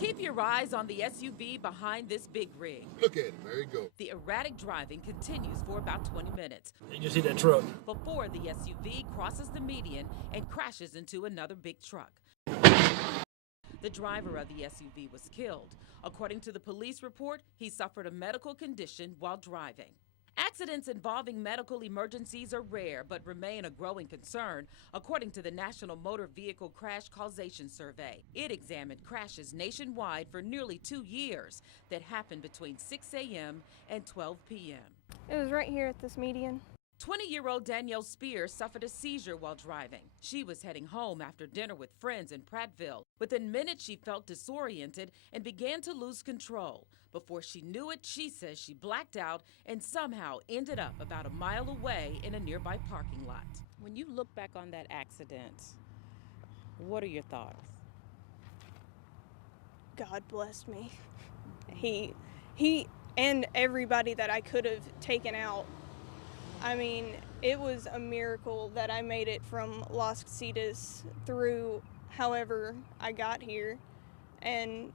Keep your eyes on the SUV behind this big rig. Look at it, there you go. The erratic driving continues for about 20 minutes. You just hit that truck. Before the SUV crosses the median and crashes into another big truck. The driver of the SUV was killed. According to the police report, he suffered a medical condition while driving. Accidents involving medical emergencies are rare but remain a growing concern, according to the National Motor Vehicle Crash Causation Survey. It examined crashes nationwide for nearly 2 years that happened between 6 a.m. and 12 p.m. It was right here at this median. 20-year-old Danielle Spears suffered a seizure while driving. She was heading home after dinner with friends in Prattville. Within minutes, she felt disoriented and began to lose control. Before she knew it, she says she blacked out and somehow ended up about a mile away in a nearby parking lot. When you look back on that accident, what are your thoughts? God blessed me. He and everybody that I could have taken out. I mean, it was a miracle that I made it from Las Casitas through however I got here. And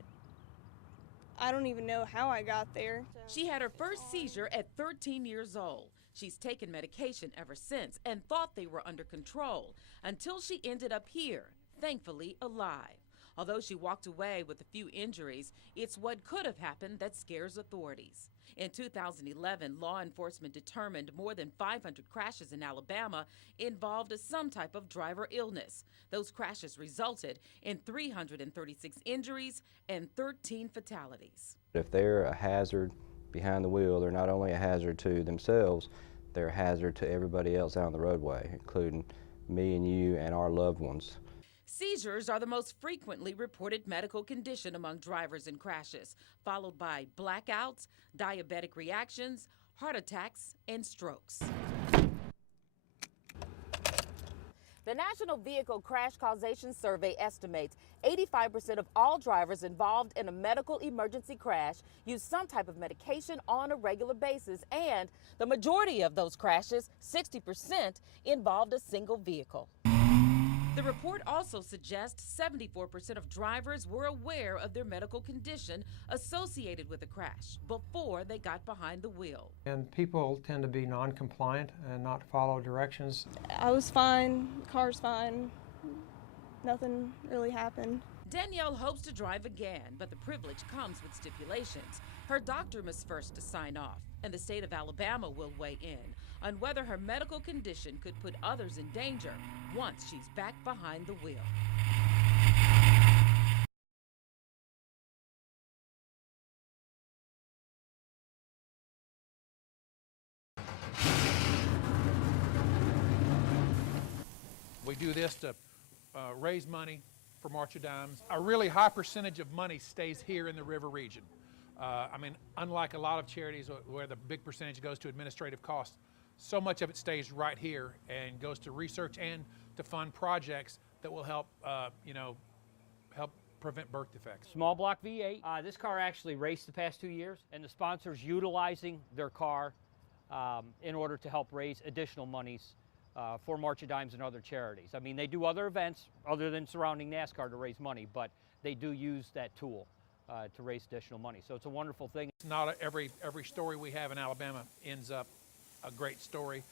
I don't even know how I got there. She had her first seizure at 13 years old. She's taken medication ever since and thought they were under control until she ended up here, thankfully alive. Although she walked away with a few injuries, it's what could have happened that scares authorities. In 2011, law enforcement determined more than 500 crashes in Alabama involved some type of driver illness. Those crashes resulted in 336 injuries and 13 fatalities. If they're a hazard behind the wheel, they're not only a hazard to themselves, they're a hazard to everybody else out on the roadway, including me and you and our loved ones. Seizures are the most frequently reported medical condition among drivers in crashes, followed by blackouts, diabetic reactions, heart attacks, and strokes. The National Vehicle Crash Causation Survey estimates 85% of all drivers involved in a medical emergency crash use some type of medication on a regular basis, and the majority of those crashes, 60%, involved a single vehicle. The report also suggests 74% of drivers were aware of their medical condition associated with the crash before they got behind the wheel. And people tend to be non-compliant and not follow directions. I was fine, car's fine, nothing really happened. Danielle hopes to drive again, but the privilege comes with stipulations. Her doctor must first sign off, and the state of Alabama will weigh in on whether her medical condition could put others in danger once she's back behind the wheel. We do this to raise money for March of Dimes. A really high percentage of money stays here in the river region. I mean, unlike a lot of charities where the big percentage goes to administrative costs, so much of it stays right here and goes to research and to fund projects that will help, help prevent birth defects. Small block V8. This car actually raced the past 2 years, and the sponsor's utilizing their car in order to help raise additional monies for March of Dimes and other charities. I mean, they do other events other than surrounding NASCAR to raise money, but they do use that tool to raise additional money. So it's a wonderful thing. Not every story we have in Alabama ends up a great story.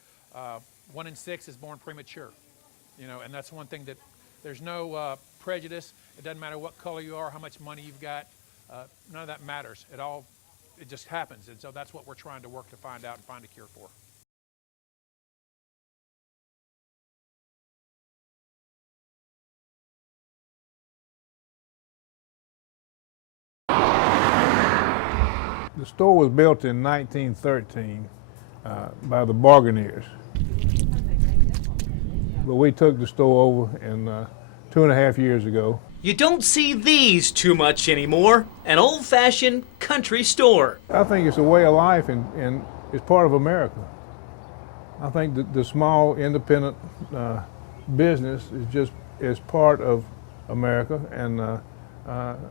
1 in 6 is born premature, and that's one thing that there's no prejudice. It doesn't matter what color you are, how much money you've got. None of that matters. It just happens, and so that's what we're trying to work to find out and find a cure for. The store was built in 1913 by the Bargainiers. But we took the store over in 2.5 years ago. You don't see these too much anymore. An old-fashioned country store. I think it's a way of life and it's part of America. I think the small independent business is part of America, and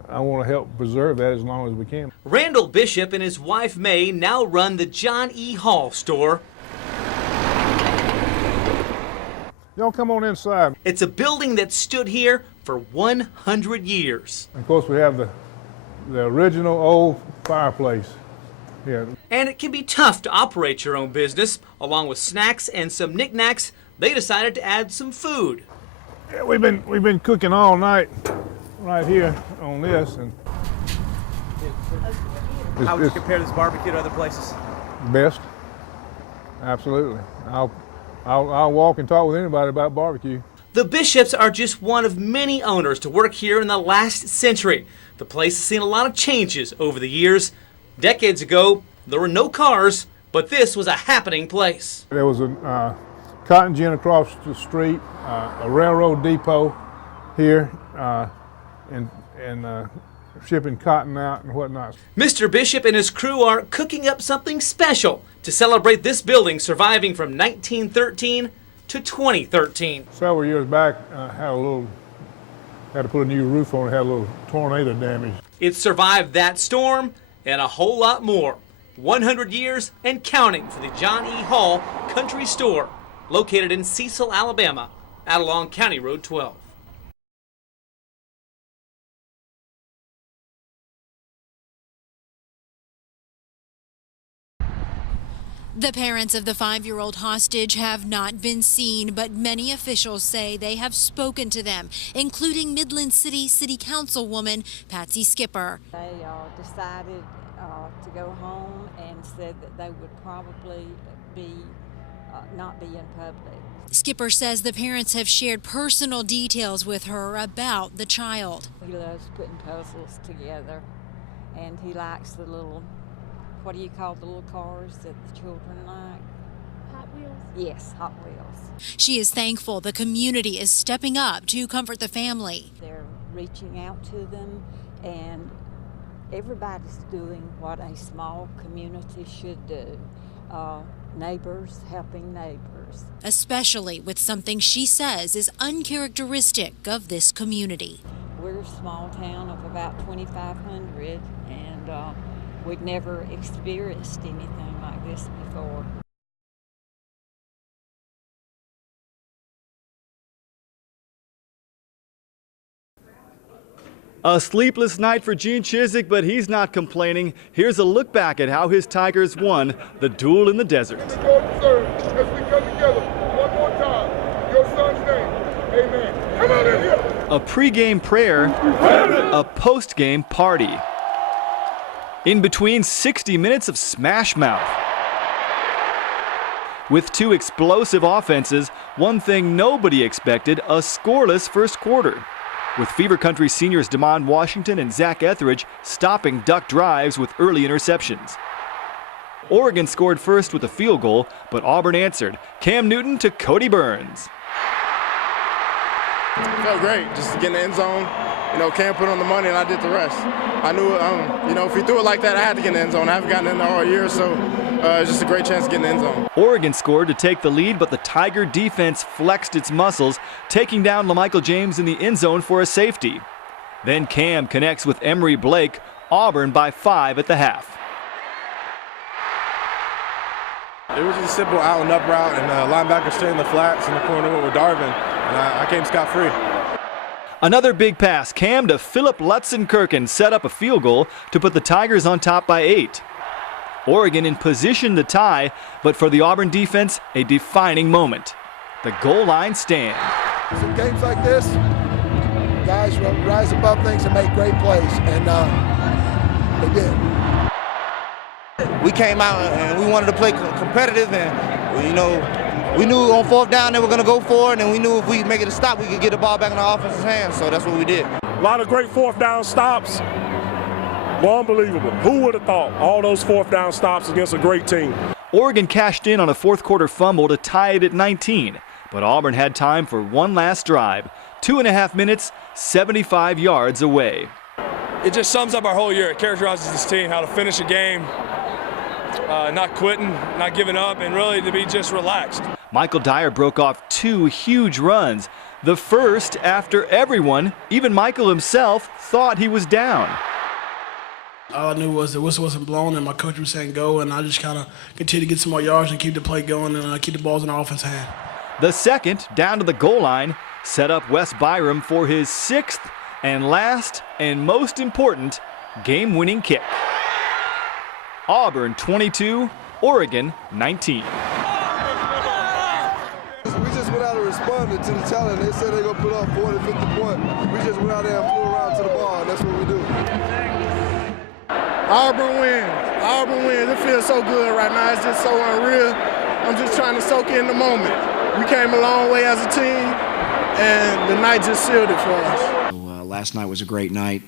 I want to help preserve that as long as we can. Randall Bishop and his wife May now run the John E. Hall store. Y'all come on inside. It's a building that stood here for 100 years. Of course, we have the original old fireplace here. And it can be tough to operate your own business. Along with snacks and some knickknacks, they decided to add some food. Yeah, we've been cooking all night right here on this, and how would you compare this barbecue to other places? Best, absolutely. I'll walk and talk with anybody about barbecue. The Bishops are just one of many owners to work here in the last century. The place has seen a lot of changes over the years. Decades ago, there were no cars, but this was a happening place. There was a cotton gin across the street, a railroad depot here, and shipping cotton out and whatnot. Mr. Bishop and his crew are cooking up something special to celebrate this building surviving from 1913 to 2013. Several years back, had to put a new roof on it, had a little tornado damage. It survived that storm and a whole lot more. 100 years and counting for the John E. Hall Country Store, located in Cecil, Alabama, out along County Road 12. The parents of the 5-year-old hostage have not been seen, but many officials say they have spoken to them, including Midland City Councilwoman Patsy Skipper. They decided to go home and said that they would probably not be in public. Skipper says the parents have shared personal details with her about the child. He loves putting puzzles together, and he likes the little, what do you call the little cars that the children like? Hot Wheels? Yes, Hot Wheels. She is thankful the community is stepping up to comfort the family. They're reaching out to them, and everybody's doing what a small community should do. Neighbors helping neighbors. Especially with something she says is uncharacteristic of this community. We're a small town of about 2,500, and we'd never experienced anything like this before. A sleepless night for Gene Chizik, but he's not complaining. Here's a look back at how his Tigers won the duel in the desert. As we come together, one more time, your son's name, amen. Come on in here. A pregame prayer, a postgame party. In between, 60 minutes of smash mouth. With two explosive offenses, one thing nobody expected, a scoreless first quarter. With Fever Country seniors Damon Washington and Zach Etheridge stopping duck drives with early interceptions. Oregon scored first with a field goal, but Auburn answered. Cam Newton to Cody Burns. It felt great just to get in the end zone. You know, Cam put on the money and I did the rest. I knew, you know, if he threw it like that, I had to get in the end zone. I haven't gotten in there all year, so it's just a great chance to get in the end zone. Oregon scored to take the lead, but the Tiger defense flexed its muscles, taking down LaMichael James in the end zone for a safety. Then Cam connects with Emory Blake, Auburn by 5 at the half. It was just a simple out and up route, and linebacker stayed in the flats in the corner with Darvin, and I came scot-free. Another big pass, Cam to Philip Lutzenkirchen set up a field goal to put the Tigers on top by 8. Oregon in position to tie, but for the Auburn defense, a defining moment. The goal line stand. Some games like this, guys rise above things and make great plays, and they did. We came out and we wanted to play competitive, and we knew on 4th down they were going to go for it, and we knew if we make it a stop, we could get the ball back in our offense's hands, so that's what we did. A lot of great 4th down stops. Well, unbelievable. Who would have thought all those 4th down stops against a great team? Oregon cashed in on a 4th quarter fumble to tie it at 19, but Auburn had time for one last drive. 2.5 minutes, 75 yards away. It just sums up our whole year. It characterizes this team, how to finish a game, not quitting, not giving up, and really to be just relaxed. Michael Dyer broke off 2 huge runs. The first after everyone, even Michael himself, thought he was down. All I knew was the whistle wasn't blown and my coach was saying go, and I just kind of continued to get some more yards and keep the play going and keep the balls in the offense hand. The second, down to the goal line, set up Wes Byram for his 6th and last and most important game-winning kick. Auburn 22, Oregon 19. We just went out and responded to the challenge. They said they're going to put up 40, 50 points. We just went out there and flew around to the ball, and that's what we do. Auburn wins. Auburn wins. It feels so good right now. It's just so unreal. I'm just trying to soak in the moment. We came a long way as a team, and the night just sealed it for us. Last night was a great night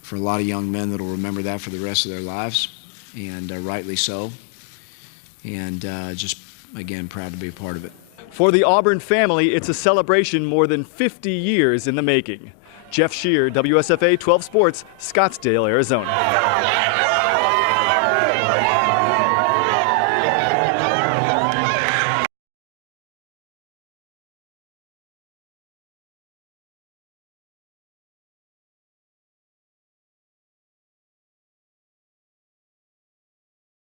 for a lot of young men that will remember that for the rest of their lives, and rightly so. And just, again, proud to be a part of it. For the Auburn family, it's a celebration more than 50 years in the making. Jeff Shear, WSFA 12 Sports, Scottsdale, Arizona.